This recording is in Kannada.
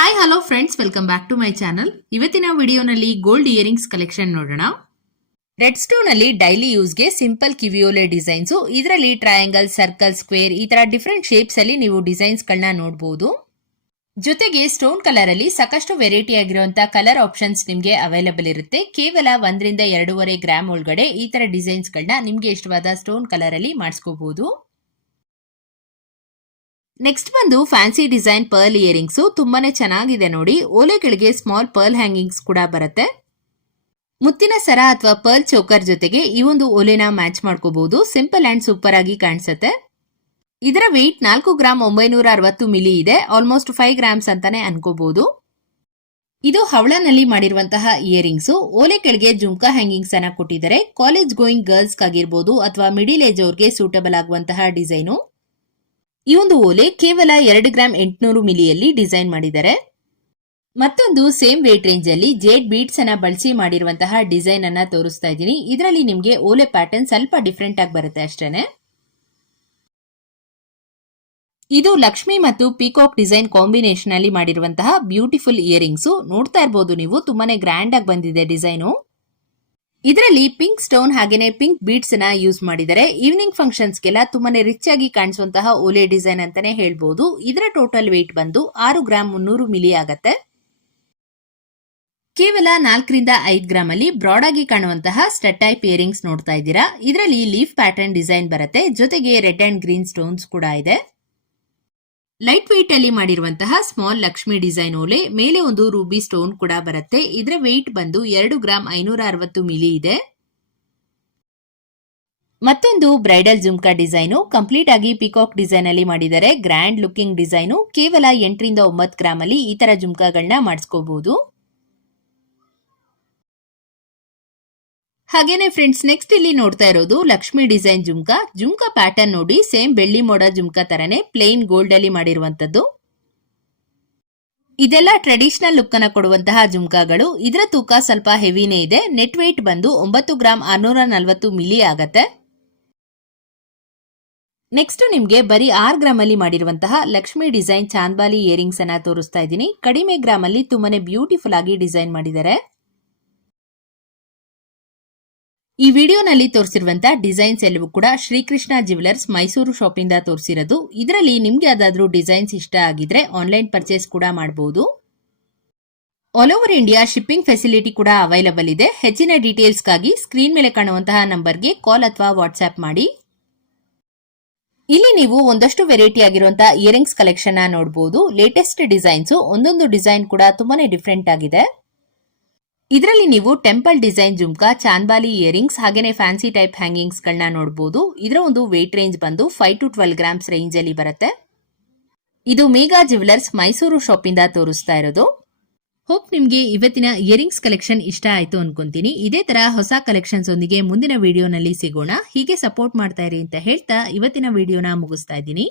Hi hello friends welcome back to my channel ಇವತ್ತಿನ ವಿಡಿಯೋನಲ್ಲಿ ಗೋಲ್ಡ್ ಇಯರಿಂಗ್ಸ್ ಕಲೆಕ್ಷನ್ ನೋಡೋಣ. ರೆಡ್ ಸ್ಟೋನ್ ಅಲ್ಲಿ ಡೈಲಿ ಯೂಸ್ಗೆ ಸಿಂಪಲ್ ಕಿವಿಯೋಲೆ ಡಿಸೈನ್ಸ್ ಇದರಲ್ಲಿ ಟ್ರಯಾಂಗಲ್ ಸರ್ಕಲ್ ಸ್ಕ್ವೇರ್ ಈ ತರ ಡಿಫ್ರೆಂಟ್ ಶೇಪ್ಸ್ ಅಲ್ಲಿ ನೀವು ಡಿಸೈನ್ಸ್ ಗಳನ್ನ ನೋಡಬಹುದು ಜೊತೆಗೆ ಸ್ಟೋನ್ ಕಲರ್ ಅಲ್ಲಿ ಸಾಕಷ್ಟು ವೆರೈಟಿ ಆಗಿರುವಂತಹ ಕಲರ್ ಆಪ್ಷನ್ಸ್ ನಿಮಗೆ ಅವೈಲಬಲ್ ಇರುತ್ತೆ. ಕೇವಲ ಒಂದರಿಂದ ಎರಡೂವರೆ ಗ್ರಾಮ್ ಒಳಗಡೆ ಈ ತರ ಡಿಸೈನ್ಸ್ ಗಳನ್ನ ನಿಮ್ಗೆ ಇಷ್ಟವಾದ ಸ್ಟೋನ್ ಕಲರ್ ಅಲ್ಲಿ ಮಾಡಿಸ್ಕೋಬಹುದು ನೆಕ್ಸ್ಟ್ ಬಂದು ಫ್ಯಾನ್ಸಿ ಡಿಸೈನ್ ಪರ್ಲ್ ಇಯರಿಂಗ್ಸು ತುಂಬಾನೇ ಚೆನ್ನಾಗಿದೆ ನೋಡಿ. ಓಲೆಗಳಿಗೆ ಸ್ಮಾಲ್ ಪರ್ಲ್ ಹ್ಯಾಂಗಿಂಗ್ಸ್ ಕೂಡ ಬರುತ್ತೆ. ಮುತ್ತಿನ ಸರ ಅಥವಾ ಪರ್ಲ್ ಚೋಕರ್ ಜೊತೆಗೆ ಈ ಒಂದು ಓಲೆನ ಮ್ಯಾಚ್ ಮಾಡ್ಕೋಬಹುದು ಸಿಂಪಲ್ ಅಂಡ್ ಸೂಪರ್ ಆಗಿ ಕಾಣಿಸುತ್ತೆ. ಇದರ ವೆಯ್ಟ್ ನಾಲ್ಕು ಗ್ರಾಮ್ ಒಂಬೈನೂರ ಅರವತ್ತು ಮಿಲಿ ಇದೆ. ಆಲ್ಮೋಸ್ಟ್ ಫೈವ್ ಗ್ರಾಮ್ಸ್ ಅಂತಾನೆ ಅನ್ಕೋಬಹುದು ಇದು ಹವಳನಲ್ಲಿ ಮಾಡಿರುವಂತಹ ಇಯರಿಂಗ್ಸ್ ಓಲೆ ಕೆಳಗೆ ಜುಮ್ಕಾ ಹ್ಯಾಂಗಿಂಗ್ಸ್ ಅನ್ನ ಕೊಟ್ಟಿದ್ದಾರೆ. ಕಾಲೇಜ್ ಗೋಯಿಂಗ್ ಗರ್ಲ್ಸ್ ಆಗಿರ್ಬೋದು ಅಥವಾ ಮಿಡಿಲ್ ಏಜ್ ಅವ್ರಿಗೆ ಸೂಟಬಲ್ ಆಗುವಂತಹ ಡಿಸೈನು ಈ ಒಂದು ಓಲೆ ಕೇವಲ ಎರಡು ಗ್ರಾಮ್ ಎಂಟುನೂರು ಮಿಲಿಯಲ್ಲಿ ಡಿಸೈನ್ ಮಾಡಿದ್ದಾರೆ. ಮತ್ತೊಂದು ಸೇಮ್ ವೇಟ್ ರೇಂಜ್ ಅಲ್ಲಿ ಜೇಡ್ ಬೀಡ್ಸ್ ಅನ್ನ ಬಳಸಿ ಮಾಡಿರುವಂತಹ ಡಿಸೈನ್ ಅನ್ನ ತೋರಿಸ್ತಾ ಇದ್ದೀನಿ. ಇದರಲ್ಲಿ ನಿಮಗೆ ಓಲೆ ಪ್ಯಾಟರ್ನ್ ಸ್ವಲ್ಪ ಡಿಫ್ರೆಂಟ್ ಆಗಿ ಬರುತ್ತೆ ಅಷ್ಟೇನೆ. ಇದು ಲಕ್ಷ್ಮಿ ಮತ್ತು ಪೀಕಾಕ್ ಡಿಸೈನ್ ಕಾಂಬಿನೇಷನ್ ಅಲ್ಲಿ ಮಾಡಿರುವಂತಹ ಬ್ಯೂಟಿಫುಲ್ ಇಯರಿಂಗ್ಸ್ ನೋಡ್ತಾ ಇರಬಹುದು ನೀವು, ತುಂಬಾನೇ ಗ್ರ್ಯಾಂಡ್ ಆಗಿ ಬಂದಿದೆ ಡಿಸೈನು. ಇದರಲ್ಲಿ ಪಿಂಕ್ ಸ್ಟೋನ್ ಹಾಗೇನೆ ಪಿಂಕ್ ಬೀಟ್ಸ್ನ ಯೂಸ್ ಮಾಡಿದರೆ ಈವ್ನಿಂಗ್ ಫಂಕ್ಷನ್ಸ್ಗೆಲ್ಲ ತುಂಬಾನೇ ರಿಚ್ ಆಗಿ ಕಾಣಿಸುವಂತಹ ಓಲೆ ಡಿಸೈನ್ ಅಂತಾನೆ ಹೇಳ್ಬಹುದು ಇದರ ಟೋಟಲ್ ವೇಟ್ ಬಂದು ಆರು ಗ್ರಾಮ್ ಮುನ್ನೂರು ಮಿಲಿ ಆಗತ್ತೆ. ಕೇವಲ ನಾಲ್ಕರಿಂದ ಐದು ಗ್ರಾಮ್ ಅಲ್ಲಿ ಬ್ರಾಡ್ ಆಗಿ ಕಾಣುವಂತಹ ಸ್ಟೆಟೈ ಇಯರಿಂಗ್ಸ್ ನೋಡ್ತಾ ಇದ್ದೀರಾ. ಇದರಲ್ಲಿ ಲೀಫ್ ಪ್ಯಾಟರ್ನ್ ಡಿಸೈನ್ ಬರುತ್ತೆ. ಜೊತೆಗೆ ರೆಡ್ ಅಂಡ್ ಗ್ರೀನ್ ಸ್ಟೋನ್ಸ್ ಕೂಡ ಇದೆ. ಲೈಟ್ ವೆಯ್ಟ್ ಅಲ್ಲಿ ಮಾಡಿರುವಂತಹ ಸ್ಮಾಲ್ ಲಕ್ಷ್ಮಿ ಡಿಸೈನ್ ಓಲೆ, ಮೇಲೆ ಒಂದು ರೂಬಿ ಸ್ಟೋನ್ ಕೂಡ ಬರುತ್ತೆ. ಇದರ ವೆಯ್ಟ್ ಬಂದು ಎರಡು ಗ್ರಾಮ್ ಐನೂರ ಅರವತ್ತು ಮಿಲಿ ಇದೆ. ಮತ್ತೊಂದು ಬ್ರೈಡಲ್ ಜುಮ್ಕಾ ಡಿಸೈನು ಕಂಪ್ಲೀಟ್ ಆಗಿ ಪಿಕಾಕ್ ಡಿಸೈನ್ ಅಲ್ಲಿ ಮಾಡಿದರೆ ಗ್ರ್ಯಾಂಡ್ ಲುಕಿಂಗ್ ಡಿಸೈನು ಕೇವಲ ಎಂಟರಿಂದ ಒಂಬತ್ತು ಗ್ರಾಮ್ ಅಲ್ಲಿ ಈ ತರ ಜುಮ್ಕಾಗಳನ್ನ ಮಾಡಿಸ್ಕೋಬಹುದು ಹಾಗೇನೆ ಫ್ರೆಂಡ್ಸ್ ನೆಕ್ಸ್ಟ್ ಇಲ್ಲಿ ನೋಡ್ತಾ ಇರೋದು ಲಕ್ಷ್ಮಿ ಡಿಸೈನ್ ಜುಮ್ಕಾ. ಜುಮ್ಕಾ ಪ್ಯಾಟರ್ನ್ ನೋಡಿ ಸೇಮ್ ಬೆಳ್ಳಿ ಮೋಡ ಜುಮ್ಕಾ ತರನೇ ಪ್ಲೇನ್ ಗೋಲ್ಡ್ ಅಲ್ಲಿ ಮಾಡಿರುವಂತದ್ದು ಇದೆಲ್ಲ ಟ್ರೆಡಿಷನಲ್ ಲುಕ್ ಅನ್ನ ಕೊಡುವಂತಹ ಜುಮ್ಕಾಗಳು. ಇದರ ತೂಕ ಸ್ವಲ್ಪ ಹೆವಿನೇ ಇದೆ. ನೆಟ್ ವೇಟ್ ಬಂದು ಒಂಬತ್ತು ಗ್ರಾಮ್ ಆರ್ನೂರ ನಲ್ವತ್ತು ಮಿಲಿ ಆಗತ್ತೆ. ನೆಕ್ಸ್ಟ್ ನಿಮ್ಗೆ ಬರೀ ಆರ್ ಗ್ರಾಮ್ ಅಲ್ಲಿ ಮಾಡಿರುವಂತಹ ಲಕ್ಷ್ಮಿ ಡಿಸೈನ್ ಚಾಂದ್ಬಾಲಿ ಇಯರಿಂಗ್ಸ್ ಅನ್ನ ತೋರಿಸ್ತಾ ಇದ್ದೀನಿ. ಕಡಿಮೆ ಗ್ರಾಮ್ ಅಲ್ಲಿ ತುಂಬಾನೇ ಬ್ಯೂಟಿಫುಲ್ ಆಗಿ ಡಿಸೈನ್ ಮಾಡಿದ್ದಾರೆ. ಈ ವಿಡಿಯೋನಲ್ಲಿ ತೋರಿಸಿರುವಂತಹ ಡಿಸೈನ್ಸ್ ಎಲ್ಲವೂ ಕೂಡ ಶ್ರೀಕೃಷ್ಣ ಜ್ಯುವೆಲರ್ಸ್ ಮೈಸೂರು ಶಾಪಿಂದ ತೋರಿಸಿರೋದು. ಇದರಲ್ಲಿ ನಿಮ್ಗೆ ಯಾವ್ದಾದ್ರು ಡಿಸೈನ್ಸ್ ಇಷ್ಟ ಆಗಿದ್ರೆ ಆನ್ಲೈನ್ ಪರ್ಚೇಸ್ ಕೂಡ ಮಾಡಬಹುದು all over India shipping facility ಕೂಡ ಅವೈಲಬಲ್ ಇದೆ. ಹೆಚ್ಚಿನ ಡೀಟೇಲ್ಸ್ಗಾಗಿ ಸ್ಕ್ರೀನ್ ಮೇಲೆ ಕಾಣುವಂತಹ ನಂಬರ್ಗೆ ಕಾಲ್ ಅಥವಾ ವಾಟ್ಸ್ಆಪ್ ಮಾಡಿ. ಇಲ್ಲಿ ನೀವು ಒಂದಷ್ಟು ವೆರೈಟಿ ಆಗಿರುವಂತಹ ಇಯರಿಂಗ್ಸ್ ಕಲೆಕ್ಷನ್ ನೋಡಬಹುದು ಲೇಟೆಸ್ಟ್ ಡಿಸೈನ್ಸ್ ಒಂದೊಂದು ಡಿಸೈನ್ ಕೂಡ ತುಂಬಾನೇ ಡಿಫ್ರೆಂಟ್ ಆಗಿದೆ. ಇದರಲ್ಲಿ ನೀವು temple design jhumka chandbali earrings, ಹಾಗೇನೆ ಫ್ಯಾನ್ಸಿ ಟೈಪ್ ಹ್ಯಾಂಗಿಂಗ್ಸ್ ಗಳನ್ನ ನೋಡಬಹುದು ಇದರ ಒಂದು ವೇಟ್ ರೇಂಜ್ ಬಂದು five to twelve grams range ಅಲ್ಲಿ ಬರುತ್ತೆ. ಇದು ಮೇಘಾ ಜ್ಯುವೆಲರ್ಸ್ ಮೈಸೂರು ಶಾಪ್ ಇಂದ ತೋರಿಸ್ತಾ ಇರೋದು. ಹೋಪ್ ನಿಮ್ಗೆ ಇವತ್ತಿನ ಇಯರಿಂಗ್ಸ್ ಕಲೆಕ್ಷನ್ ಇಷ್ಟ ಆಯ್ತು ಅನ್ಕೊಂತೀನಿ. ಇದೇ ತರ ಹೊಸ ಕಲೆಕ್ಷನ್ಸ್ ಒಂದಿಗೆ ಮುಂದಿನ ವಿಡಿಯೋನಲ್ಲಿ ಸಿಗೋಣ. ಹೀಗೆ ಸಪೋರ್ಟ್ ಮಾಡ್ತಾ ಇರಿ ಅಂತ ಹೇಳ್ತಾ ಇವತ್ತಿನ ವಿಡಿಯೋನ ಮುಗಿಸ್ತಾ ಇದ್ದೀನಿ.